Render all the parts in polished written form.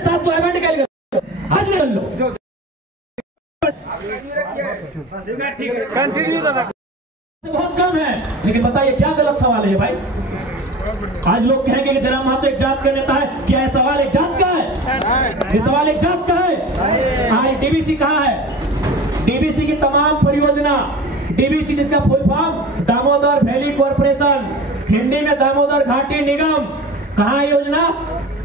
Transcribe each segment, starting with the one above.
700 निकाल के आज निकल लो। कंटिन्यू दादा, बहुत कम है, लेकिन बताइए क्या गलत सवाल है भाई? आज लोग कहेंगे कि जनाब महतो एक जात का नेता है, क्या यह सवाल एक जात का है? ये सवाल एक जात का है? आज डीबीसी कहाँ है? डीबीसी की तमाम परियोजना, डीबीसी जिसका full form Damodar valley corporation, Hindi में दामोदर घाटी निगम, कहाँ है योजना?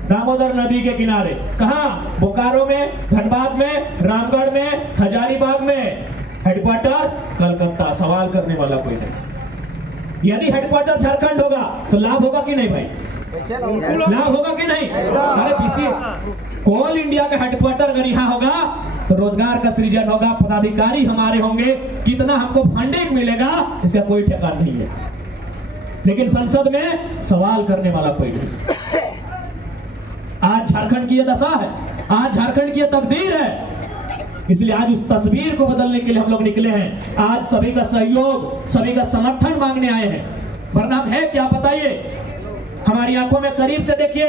दामोदर नदी के किनारे। कहाँ? बोकारो में, धनबाद में, रामगढ़ में, हजारीबाग में। हेडक्वार्टर कलकत्ता। सवाल करने वाला कोई नहीं। यदि हेडक्वार्टर झारखंड होगा तो लाभ होगा कि नहीं भाई? लाभ होगा कि नहीं? अरे बीसी कोल इंडिया का हेडक्वार्टर अगर यहाँ होगा तो रोजगार का सृजन होगा, पदाधिकारी हमारे होंगे, कितना हमको फंडिंग मिलेगा इसका कोई ठिकाना नहीं है। लेकिन संसद में सवाल करने वाला कोई नहीं। आज झारखंड की यह दशा है, आज झारखंड की यह तकदीर है। इसलिए आज उस तस्वीर को बदलने के लिए हम लोग निकले हैं। आज सभी का सहयोग, सभी का समर्थन मांगने आए हैं। वरना है क्या बताइए? हमारी आंखों में करीब से देखिए,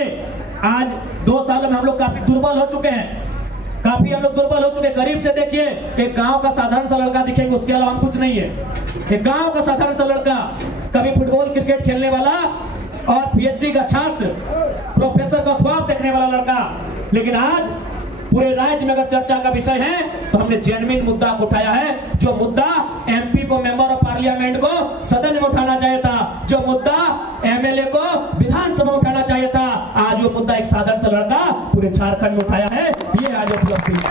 आज 2 सालों में हम लोग काफी दुर्बल हो चुके हैं, काफी हम लोग दुर्बल हो चुके हैं। करीब से देखिए, एक गांव का साधारण सा लड़का दिखेंगे, उसके अलावा हम कुछ नहीं है। एक गांव का साधारण सा लड़का, कभी फुटबॉल क्रिकेट खेलने वाला और पीएचडी का छात्र, प्रोफेसर का ख्वाब देखने वाला लड़का। लेकिन आज पूरे राज्य में अगर चर्चा का विषय है तो हमने जेन्युइन मुद्दा को उठाया है। जो मुद्दा एमपी को, मेंबर ऑफ पार्लियामेंट को सदन में उठाना चाहिए था, जो मुद्दा एमएलए को विधानसभा में उठाना चाहिए था, आज वो मुद्दा एक साधारण सा लड़का पूरे झारखंड में उठाया है। ये आज उपलब्धि है।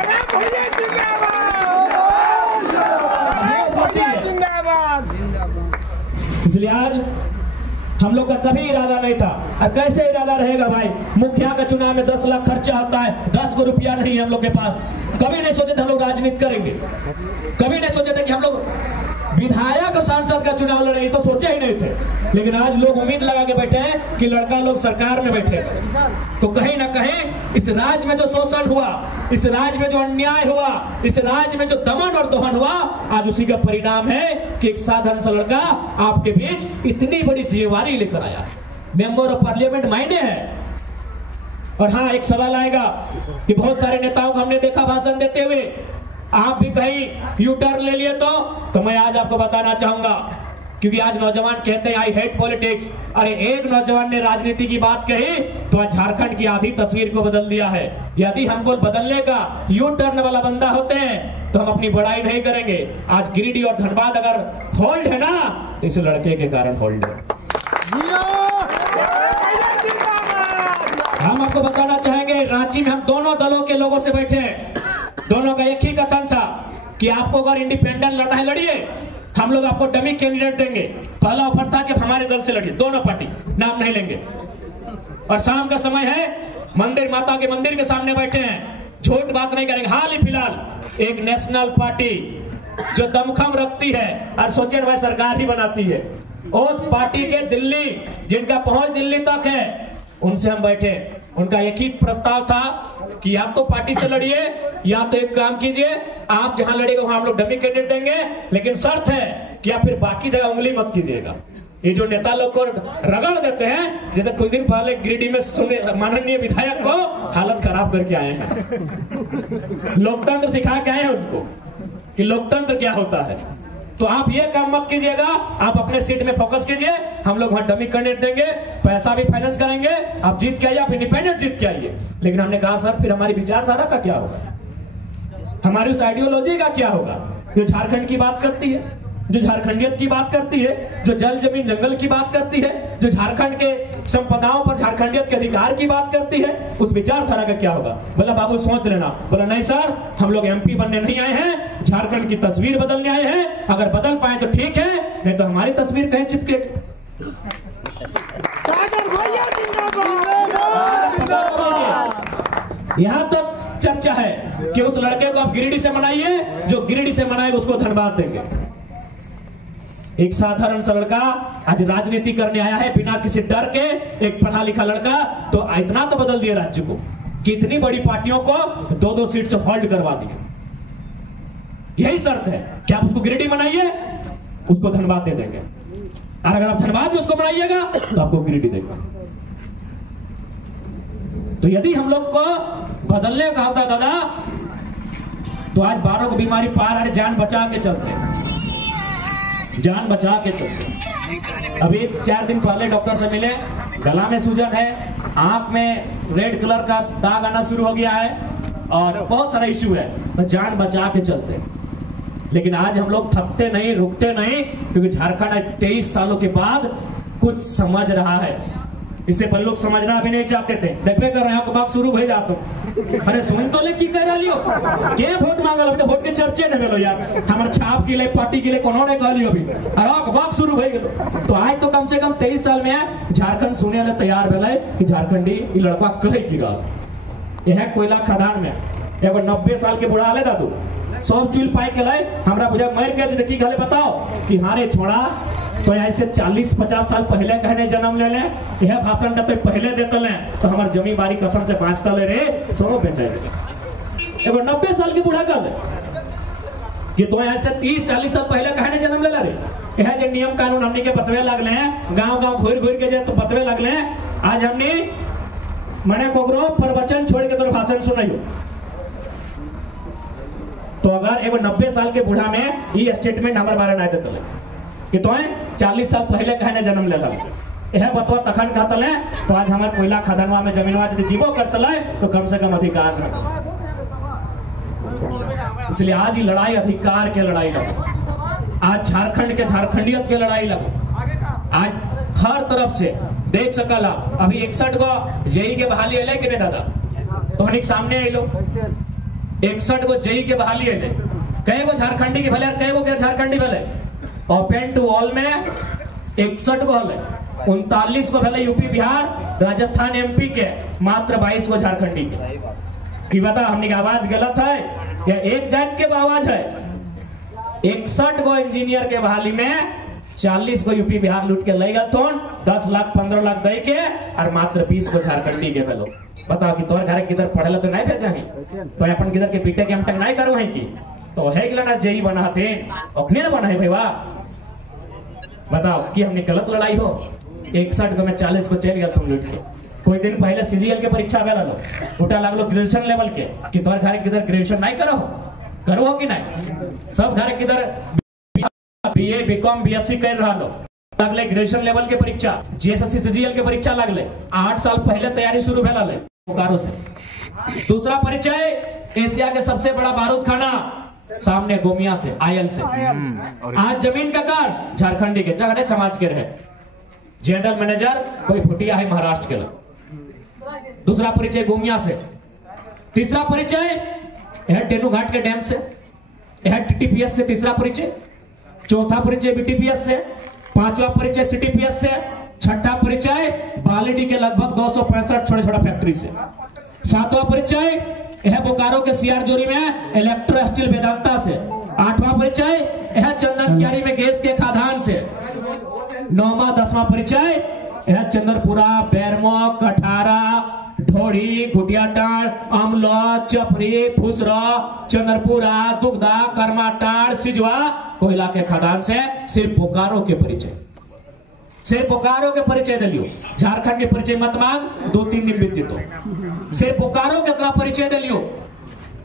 इसलिए आज हम लोग का कभी इरादा नहीं था। और कैसे इरादा रहेगा भाई? मुखिया का चुनाव में 10 लाख खर्चा होता है, 10 को रुपया नहीं है हम लोग के पास। कभी नहीं सोचे थे हम लोग राजनीति करेंगे, कभी नहीं सोचे थे कि हम लोग विधायक और सांसद का चुनाव लड़ेंगे, तो सोचे ही नहीं थे। लेकिन आज लोग उम्मीद लगा के बैठे हैं कि लड़का लोग सरकार में बैठे। तो कहीं ना कहीं इस राज्य में जो शोषण हुआ, इस राज्य में जो अन्याय हुआ, इस राज्य में जो दमन और दोहन हुआ, आज उसी का परिणाम है कि एक साधारण सा लड़का आपके बीच इतनी बड़ी जिम्मेवारी लेकर आया। मेंबर ऑफ पार्लियामेंट मायने है। और हाँ, एक सवाल आएगा कि बहुत सारे नेताओं को हमने देखा भाषण देते हुए, आप भी कहीं यू टर्न ले लिए तो मैं आज आपको बताना चाहूंगा, क्योंकि आज नौजवान कहते हैं आई हेट पॉलिटिक्स। अरे एक नौजवान ने राजनीति की बात कही तो आज झारखंड की आधी तस्वीर को बदल दिया है। यदि हमको बदलने का यू टर्न वाला बंदा होते हैं तो हम अपनी बड़ाई नहीं करेंगे। आज गिरिडीह और धनबाद अगर होल्ड है ना तो इस लड़के के कारण होल्ड है। हम आपको बताना चाहेंगे, रांची में हम दोनों दलों के लोगों से बैठे हैं, दोनों का एक ही कथन था कि आपको अगर इंडिपेंडेंट लड़ना है लड़िए, हम लोग आपको डमी कैंडिडेट देंगे। पहला ऑफर था कि हमारे दल से लड़िए, दोनों पार्टी, नाम नहीं लेंगे। और शाम का समय है, मंदिर, माता के मंदिर के सामने बैठे हैं, झूठ बात नहीं करेंगे। हाल ही फिलहाल एक नेशनल पार्टी जो दमखम रखती है और सोचे भाई सरकार ही बनाती है, उस पार्टी के दिल्ली, जिनका पहुंच दिल्ली तक है, उनसे हम बैठे। उनका एक ही प्रस्ताव था कि आप तो पार्टी से लड़िए या तो एक काम कीजिए, आप जहां लड़ेगा वहां हम लोग डमी कैंडिडेट देंगे, लेकिन शर्त है कि आप फिर बाकी जगह उंगली मत कीजिएगा। ये जो नेता लोग को रगड़ देते हैं, जैसे कुछ दिन पहले गिरिडीह में सुने माननीय विधायक को हालत खराब करके आए हैं। लोकतंत्र सिखा के आए हैं उनको कि लोकतंत्र क्या होता है। तो आप ये काम मत कीजिएगा, आप अपने सीट में फोकस कीजिए, हम लोग वहां डमी कैंडिडेट देंगे, पैसा भी फाइनेंस करेंगे, आप जीत के आइए, आप इंडिपेंडेंट जीत के आइए। लेकिन हमने कहा सर फिर हमारी विचारधारा का क्या होगा, हमारी उस आइडियोलॉजी का क्या होगा जो झारखंड की बात करती है, जो झारखंडियत की बात करती है, जो जल जमीन जंगल की बात करती है, जो झारखंड के संपदाओं पर झारखंडियत के अधिकार की बात करती है, उस विचारधारा का क्या होगा। बोला बाबू सोच लेना। बोला नहीं सर, हम लोग एमपी बनने नहीं आए हैं, झारखंड की तस्वीर बदलने आए हैं। अगर बदल पाए तो ठीक है, नहीं तो हमारी तस्वीर कहीं चिपके। यहाँ तक चर्चा है कि उस लड़के को आप गिरिडीह से मनाइए, जो गिरिडीह से मनाएगा उसको धनबाद देंगे। एक साधारण सा लड़का आज राजनीति करने आया है बिना किसी डर के, एक पढ़ा लिखा लड़का, तो इतना तो बदल दिया राज्य को कि इतनी बड़ी पार्टियों को 2-2 सीट से होल्ड करवा दिए। यही शर्त है कि आप उसको गिरिडीह बनाइए, उसको धनबाद दे देंगे, और अगर आप धनबाद में उसको बनाइएगा तो आपको गिरिडीह देगा। तो यदि हम लोग को बदलने का होता दादा तो आज 12 को बीमारी पार है, जान बचा के चलते, जान बचा के चलते। अभी 4 दिन पहले डॉक्टर से मिले, गला में सूजन है, आंख में रेड कलर का दाग आना शुरू हो गया है और बहुत सारा इश्यू है, तो जान बचा के चलते। लेकिन आज हम लोग थकते नहीं, रुकते नहीं, क्योंकि झारखंड 23 सालों के बाद कुछ समझ रहा है। इससे पहले लोग समझना भी नहीं चाहते थे, देखबे कर रहे हैं बात शुरू हो जातो। अरे सुन तो ले की कह रहा लियो के वोट मांगल, अभी तो वोट के चर्चे न भेलो यार, हमर छाप के लिए पार्टी के लिए कोनो ने कहलियो अभी, अरे बात शुरू हो गेलो। तो आज तो कम से कम 23 साल में झारखंड सुने ले तैयार भेलै कि झारखंडी ई लड़का कहे की रहल। यह कोयला खदान में एगो 90 साल के बुढ़ा ले दादू सब चुल पाई के लाई, हमरा बुझा मर के जे की कहले बताओ कि हारे छोड़ा तो ऐसे 40-50 साल पहले कहने जन्म ले ले, यह भाषण तो पहले देते ले तो हमार जमीन बारी कसम से 5 तले रे सोनो बेचे एगो 90 साल की बूढ़ा कर कि तो ऐसे 30-40 साल पहले कहने जन्म ले रे। यह जो नियम कानून हमने के बतवे लगले हैं, गांव-गांव घूर-घूर के जे तो बतवे लगले हैं। आज हमने मने कोकरो प्रवचन छोड़ के तो भाषण सुनाइयो। तो अगर एगो 90 साल के बूढ़ा में ये स्टेटमेंट हमारे बारे में देते कि तो 40 साल पहले कहने जन्म ले यह बतवा तखन कहते तो आज हमारे कोयला खदानवा में जमीनवा यदि जीवो करते तो कम से कम अधिकार न। इसलिए आज ये लड़ाई अधिकार के लड़ाई लगो, आज झारखंड के झारखंडियत के लड़ाई लगो। आज हर तरफ से देख सकल अभी 61 को जेई के बहाली अले कि नहीं दादा, तो हनिक सामने आई लो 61 को जेई के बहाली अले, कई गो झारखंडी के भले कई गो गैर झारखंडी भले, ओपन टू ऑल में 61 को हले, 39 को भले यूपी बिहार राजस्थान एमपी के, मात्र 22 को झारखंडी के। कि बता हमने की आवाज गलत है या एक जात के आवाज है? 61 को इंजीनियर के बहाली में 40 को यूपी बिहार लूट के ले गए तो 10 लाख 15 लाख दे के और मात्र 20 को झारखंडी के भेलो। बताओ कि तोर घर किधर पढ़े तो नहीं भेजा है, तो अपन किधर के बीटेक हम तक नहीं करो है की तो है कि ना जेई बनाते अपने ना बना है भाई। वाह बताओ कि हमने गलत लड़ाई हो। 61 को मैं 40 को चल गया तुम लूट के। कोई दिन पहले सीजीएल के परीक्षा बेला लो उठा लागलो ग्रेजुएशन लेवल के कि तोर घर किधर ग्रेजुएशन नहीं करो, करो कि नहीं? सब घर किधर बीए बीकॉम बीएससी कर रहा लो, लगले ग्रेजुएशन लेवल के परीक्षा जेएसएससी सीजीएल के परीक्षा लगले 8 साल पहले तैयारी शुरू भेला ले बोकारो से। दूसरा परिचय एशिया के सबसे बड़ा बारूद खाना सामने गोमिया से आयल से। आज जमीन का कार झारखंडी के जगह समाज के रहे, जनरल मैनेजर कोई फुटिया है महाराष्ट्र के लोग। दूसरा परिचय गोमिया से। तीसरा परिचय है टेनू घाट के डैम से, है टीटीपीएस से तीसरा परिचय। चौथा परिचय बीटीपीएस से, पांचवा परिचय सीटीपीएस से, छठा परिचय बालीडी के लगभग 265 छोटे छोटे फैक्ट्री से। सातवां परिचय है बोकारो के सियारजोरी में इलेक्ट्रो स्टील वेदांता से। आठवां परिचय है चंदन क्यारी में गैस के खादान से। नौवां 10वां परिचय है चंद्रपुरा बैरमो कठारा ढोड़ी घुटियाटाड़ अमला चपरी फुसरा चंद्रपुरा दुगदा करमाटाड़ सिजवा कोयला के खदान से। सिर्फ बोकारो के परिचय, सिर्फ बोकारो के परिचय दिलियो। झारखंड के परिचय मत मांग, 2-3 दिन बीती तो सिर्फ बोकारो के तरह परिचय दिलियो।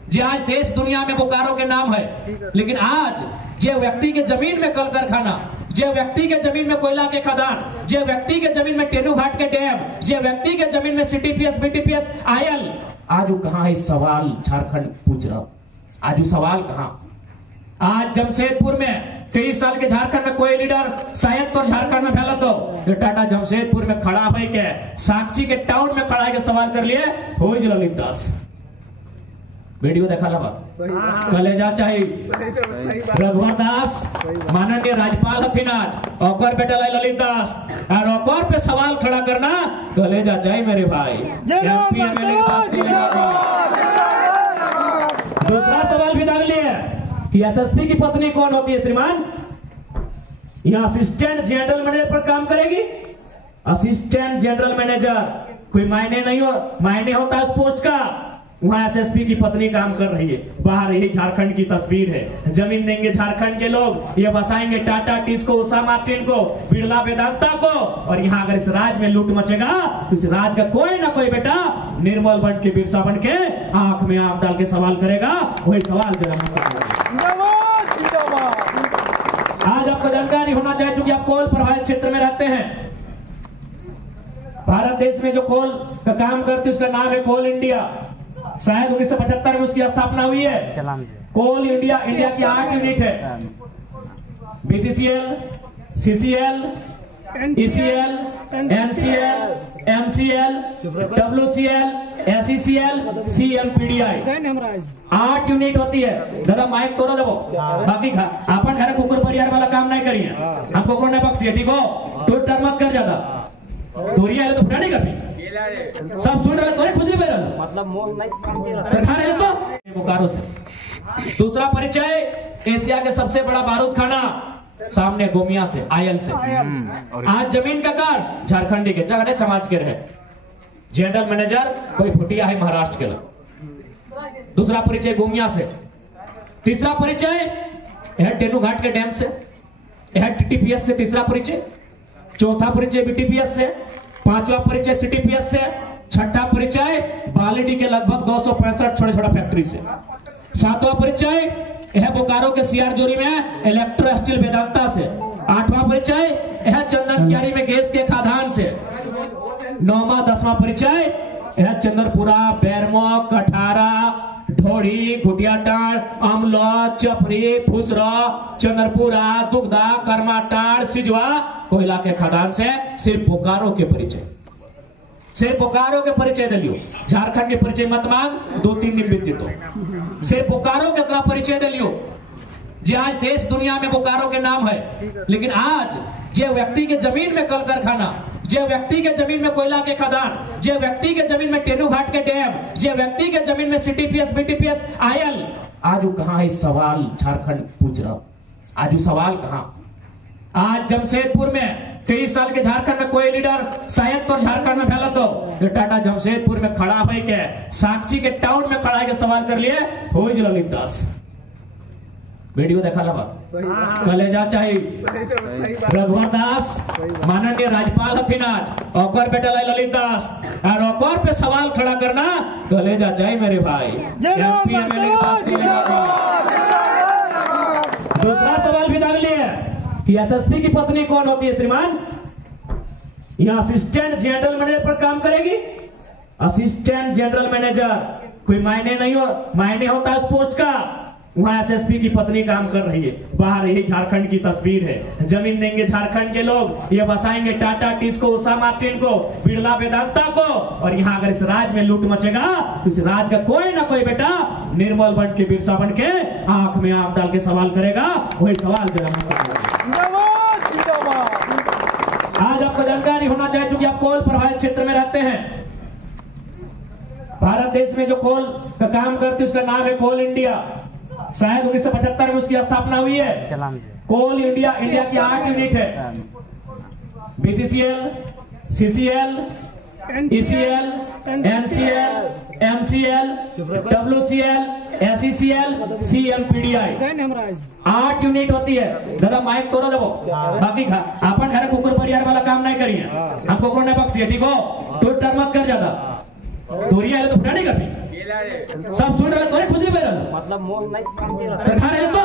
जे आज देश दुनिया में बोकारो के नाम है, लेकिन आज जे व्यक्ति के जमीन में कल कारखाना, जे व्यक्ति के जमीन में कोयला के खदान, जे व्यक्ति के जमीन में टेनू घाट के डैम, जे व्यक्ति के जमीन में सीटीपीएस बीटीपीएस आयल, आज वो कहां है? सवाल झारखंड पूछ रहा, आज वो सवाल कहां? आज जमशेदपुर में 23 साल के झारखंड में कोई लीडर शायद तो झारखंड में फैला तो टाटा जमशेदपुर में खड़ा हो के साक्षी के टाउन में खड़ा के सवाल कर लिए हो ललित दास। वीडियो देखा लगा कलेजा चाहिए रघुवर दास माननीय राज्यपाल हथिन आज और बेटा ललित दास और पे सवाल खड़ा करना कलेजा चाहिए मेरे भाई। एमपी एमएलए के पास दूसरा सवाल भी दाग लिए कि एसएसपी की पत्नी कौन होती है श्रीमान? यह असिस्टेंट जनरल मैनेजर पर काम करेगी। असिस्टेंट जनरल मैनेजर कोई मायने नहीं हो, मायने होता है उस पोस्ट का वहाँ एसएसपी की पत्नी काम कर रही है। बाहर यही झारखंड की तस्वीर है। जमीन देंगे झारखंड के लोग, ये बसाएंगे टाटा टिस्को, उषा मार्टिन को, बिरला वेदांता को। और यहाँ अगर इस राज्य में लूट मचेगा तो इस राज्य का कोई ना कोई बेटा निर्मल बन के, बिरसा बन के आंख में आंख डाल के सवाल करेगा। वही सवाल आज आपको जानकारी होना चाहिए, चूंकि आप कोल प्रभावित क्षेत्र में रहते हैं। भारत देश में जो कोल का काम करती है उसका नाम है कोल इंडिया। शायद 1975 में उसकी स्थापना हुई है। कोल इंडिया की 8 यूनिट है। BCCL, CCL, ECL, NCL, MCL, WCL, SECL, CMPDI 8 unit होती है। दादा माइक तोड़ देवो, बाकी अपन घर कुकुर परिवार वाला काम नहीं करिए। हमको कौन नहीं बख्शिए, ठीक हो? तो डर मत कर ज्यादा, तोरिया है तो फटा नहीं कभी सब सुन रहे तोरे खुजली बेरल मतलब मोल नहीं सरकार है तो बोकारो से। दूसरा परिचय एशिया के सबसे बड़ा बारूद खाना सामने गोमिया से, आयल से। आज जमीन का कार झारखंडी के जगह समाज के रहे, जनरल मैनेजर कोई फुटिया है महाराष्ट्र के लोग। दूसरा परिचय गोमिया से। तीसरा परिचय है टेनू घाट के डैम से, है टीटीपीएस से। तीसरा परिचय। चौथा परिचय बीटीपीएस से। पांचवा परिचय सीटीपीएस से। छठा परिचय बालीडी के लगभग 265 छोटे छोटे फैक्ट्री से। सातवां परिचय है बोकारो के सीआर जोरी में इलेक्ट्रो स्टील वेदांता से। आठवां परिचय है चंदन क्यारी में गैस के खादान से। नौवां 10वां परिचय है चंद्रपुरा, बैरमो, कठारा, ढोड़ी, घुटियाटाड़, अमला, चपरी, फुसरा, चंद्रपुरा, दुगदा, करमाटाड़, सिजवा कोयला के खदान से। सिर्फ बोकारो के परिचय, सिर्फ बोकारो के परिचय दिलियो। झारखंड के परिचय मत मांग, 2-3 दिन बीती तो सिर्फ बोकारो के तरह परिचय दिलियो। जे आज देश दुनिया में बोकारो के नाम है, लेकिन आज जे व्यक्ति के जमीन में कल कारखाना, जे व्यक्ति के जमीन में कोयला के खदान, जे व्यक्ति के जमीन में टेनू घाट के डैम, जे व्यक्ति के जमीन में सीटीपीएस, बीटीपीएस, आयल, आज वो कहां है? सवाल झारखंड पूछ रहा। आज वो सवाल कहां? आज जमशेदपुर में 23 साल के झारखंड में कोई लीडर शायद तो झारखंड में फैला तो टाटा जमशेदपुर में खड़ा है के साक्षी के टाउन में खड़ा है के सवाल कर लिए हो ललित दास। वीडियो देखा लगा कलेजा चाहिए रघुवर दास माननीय राज्यपाल हथिन आज और बेटा ललित दास और ओकर पे सवाल खड़ा करना कलेजा चाहिए मेरे भाई। दूसरा सवाल भी डाल लिए कि एसएसपी की पत्नी कौन होती है श्रीमान? यह असिस्टेंट जनरल मैनेजर पर काम करेगी। असिस्टेंट जनरल मैनेजर कोई मायने नहीं हो, मायने होता है उस पोस्ट का। वहाँ एसएसपी की पत्नी काम कर रही है। बाहर यही झारखंड की तस्वीर है। जमीन देंगे झारखंड के लोग, ये बसाएंगे टाटा टिस्को, उषा मार्टिन को, बिरला वेदांता को। और यहाँ अगर इस राज्य में लूट मचेगा तो इस राज्य का कोई ना कोई बेटा निर्मल बन के, बिरसा बन के आंख में आंख डाल के सवाल करेगा। वही सवाल आज आपको जानकारी होना चाहिए, चूंकि आप कोल प्रभावित क्षेत्र में रहते हैं। भारत देश में जो कोल का काम करती है उसका नाम है कोल इंडिया। शायद 1975 में उसकी स्थापना हुई है। कोल इंडिया की 8 यूनिट है। BCCL, CCL, ECL, NCL, MCL, WCL, SECL, CMPDI 8 unit होती है। दादा माइक तोड़ देवो, बाकी अपन घर कुकुर परिवार वाला काम नहीं करिए। हमको कौन नहीं बख्शिए, ठीक हो? तो डर मत कर ज्यादा, तोरिया है तो फटा नहीं कभी सब सुन रहे तोरे खुजली बेरल मतलब मोल नहीं सरकार है तो